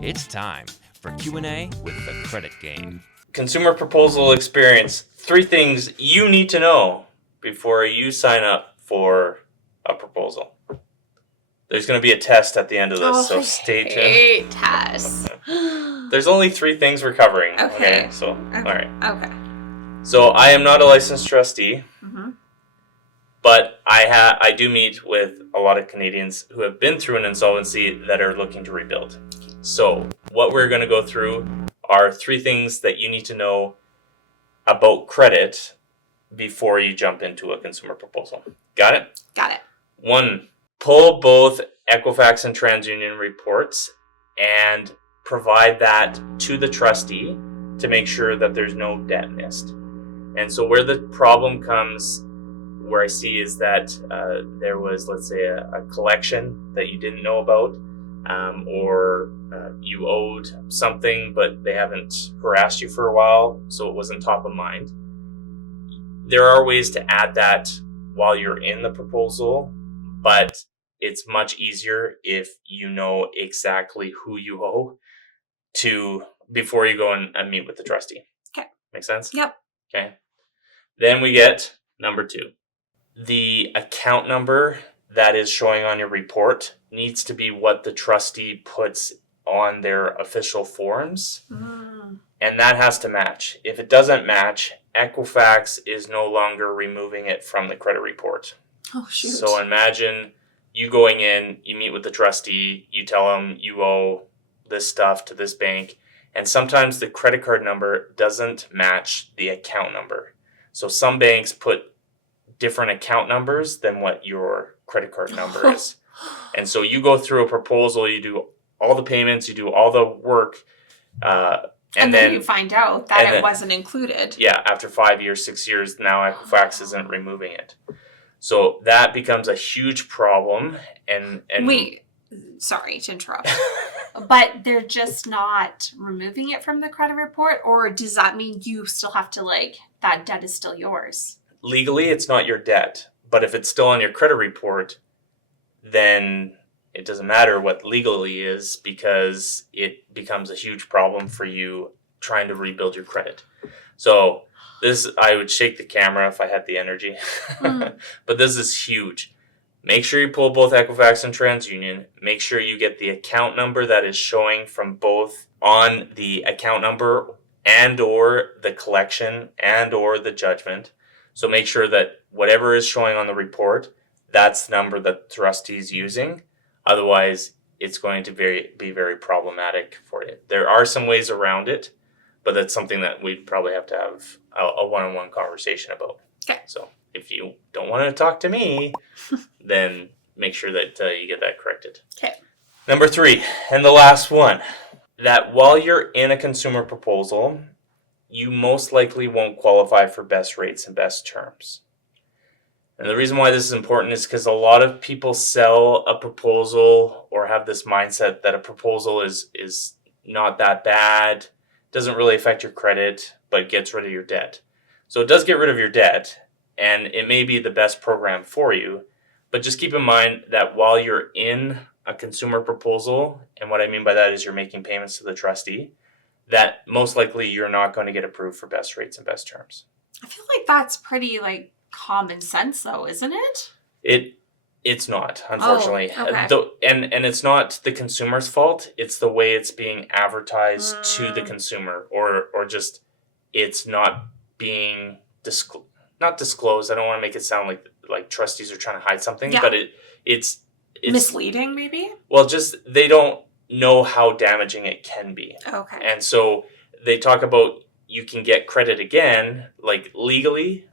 It's time for Q&A with the Credit Game. Consumer proposal experience. 3 things you need to know before you sign up for a proposal. There's going to be a test at the end of this, so stay tuned. I hate tests. There's only 3 things we're covering. Okay. So, Okay. all right. Okay. So I am not a licensed trustee, Mm-hmm. but I do meet with a lot of Canadians who have been through an insolvency that are looking to rebuild. So what we're going to go through are 3 things that you need to know about credit before you jump into a consumer proposal. Got it? Got it. 1, pull both Equifax and TransUnion reports and provide that to the trustee to make sure that there's no debt missed. And so where the problem comes, where I see is that there was, let's say, a collection that you didn't know about, or you owed something, but they haven't harassed you for a while, so it wasn't top of mind. There are ways to add that while you're in the proposal, but it's much easier if you know exactly who you owe before you go and meet with the trustee. Okay. Make sense? Yep. Okay. Then we get number 2. The account number that is showing on your report needs to be what the trustee puts on their official forms. And that has to match. If it doesn't match, Equifax is no longer removing it from the credit report. Oh, shoot. So imagine you going in, you meet with the trustee, you tell them you owe this stuff to this bank, and sometimes the credit card number doesn't match the account number. So some banks put different account numbers than what your credit card number is. And so you go through a proposal, you do all the payments, you do all the work, and then you find out that it wasn't included. Yeah, after 5 years, 6 years, now Equifax isn't removing it. So that becomes a huge problem. And Wait, sorry to interrupt. But they're just not removing it from the credit report? Or does that mean you still have to, that debt is still yours? Legally, it's not your debt. But if it's still on your credit report, then it doesn't matter what legally is, because it becomes a huge problem for you trying to rebuild your credit. So I would shake the camera if I had the energy. But this is huge. Make sure you pull both Equifax and TransUnion. Make sure you get the account number that is showing from both on the account number and or the collection and or the judgment. So make sure that whatever is showing on the report, that's the number that the trustee is using. Otherwise, it's going to be very problematic for you. There are some ways around it, but that's something that we'd probably have to have a one-on-one conversation about. Okay. So if you don't want to talk to me, then make sure that you get that corrected. Okay. Number 3, and the last one, that while you're in a consumer proposal, you most likely won't qualify for best rates and best terms. And the reason why this is important is because a lot of people sell a proposal or have this mindset that a proposal is not that bad, doesn't really affect your credit, but gets rid of your debt. So it does get rid of your debt, and it may be the best program for you, but just keep in mind that while you're in a consumer proposal, and what I mean by that is you're making payments to the trustee, that most likely you're not going to get approved for best rates and best terms. I feel like that's pretty, common sense, though, isn't it? It's not, unfortunately. Oh, okay. And it's not the consumer's fault. It's the way it's being advertised to the consumer, or just it's not being not disclosed. I don't want to make it sound like trustees are trying to hide something, but it's misleading, maybe? Well, just they don't know how damaging it can be. Okay. And so they talk about you can get credit again, legally.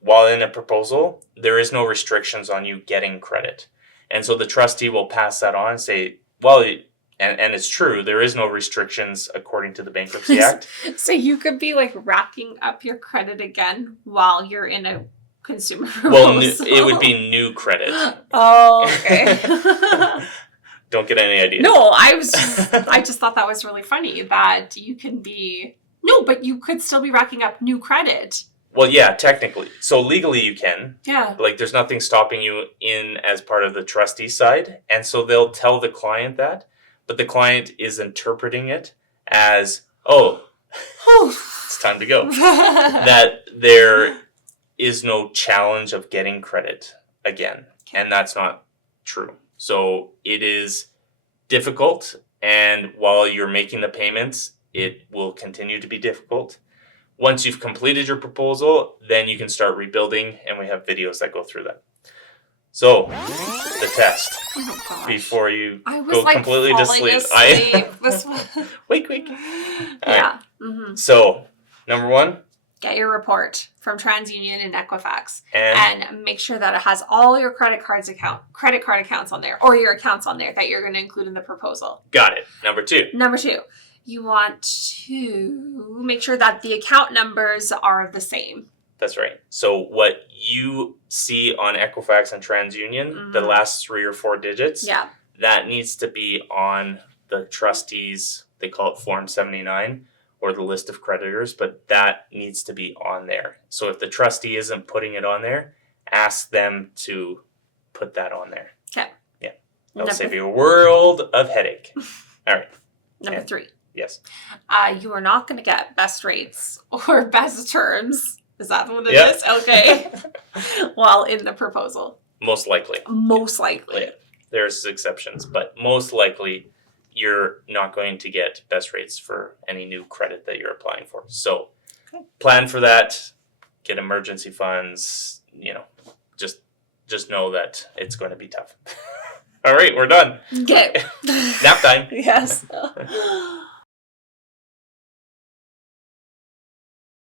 While in a proposal, there is no restrictions on you getting credit. And so the trustee will pass that on and say, well, and it's true, there is no restrictions according to the Bankruptcy Act. So you could be racking up your credit again while you're in a consumer proposal. Well, it would be new credit. Oh, okay. Don't get any ideas. No, I just thought that was really funny that you can be, no, but you could still be racking up new credit. Well, yeah, technically. So legally you can. Yeah. There's nothing stopping you in as part of the trustee side. And so they'll tell the client that. but the client is interpreting it as, oh, it's time to go. That there is no challenge of getting credit again. And that's not true. So it is difficult. And while you're making the payments, it will continue to be difficult. Once you've completed your proposal, then you can start rebuilding. And we have videos that go through that. So the test. Oh, gosh. Before you I was go like completely to falling sleep. This one. Wait. Yeah. Mm-hmm. So, number one. Get your report from TransUnion and Equifax, And and make sure that it has all your credit card accounts on there, or your accounts on there that you're going to include in the proposal. got it. Number two. Number two, you want to make sure that the account numbers are the same. That's right. So what you see on Equifax and TransUnion, the last 3 or 4 digits, Yeah. that needs to be on the trustees. They call it Form 79 or the list of creditors, but that needs to be on there. So if the trustee isn't putting it on there, ask them to put that on there. Okay. Yeah. That'll save you a world of headache. All right. Number three. Yes. You are not going to get best rates or best terms. Is that what it Yep. is? Okay. Well, in the proposal. Most likely. Most likely. Yeah. There's exceptions, but most likely you're not going to get best rates for any new credit that you're applying for. So plan for that, get emergency funds, just know that it's going to be tough. All right, we're done. Okay. Nap time. Yes.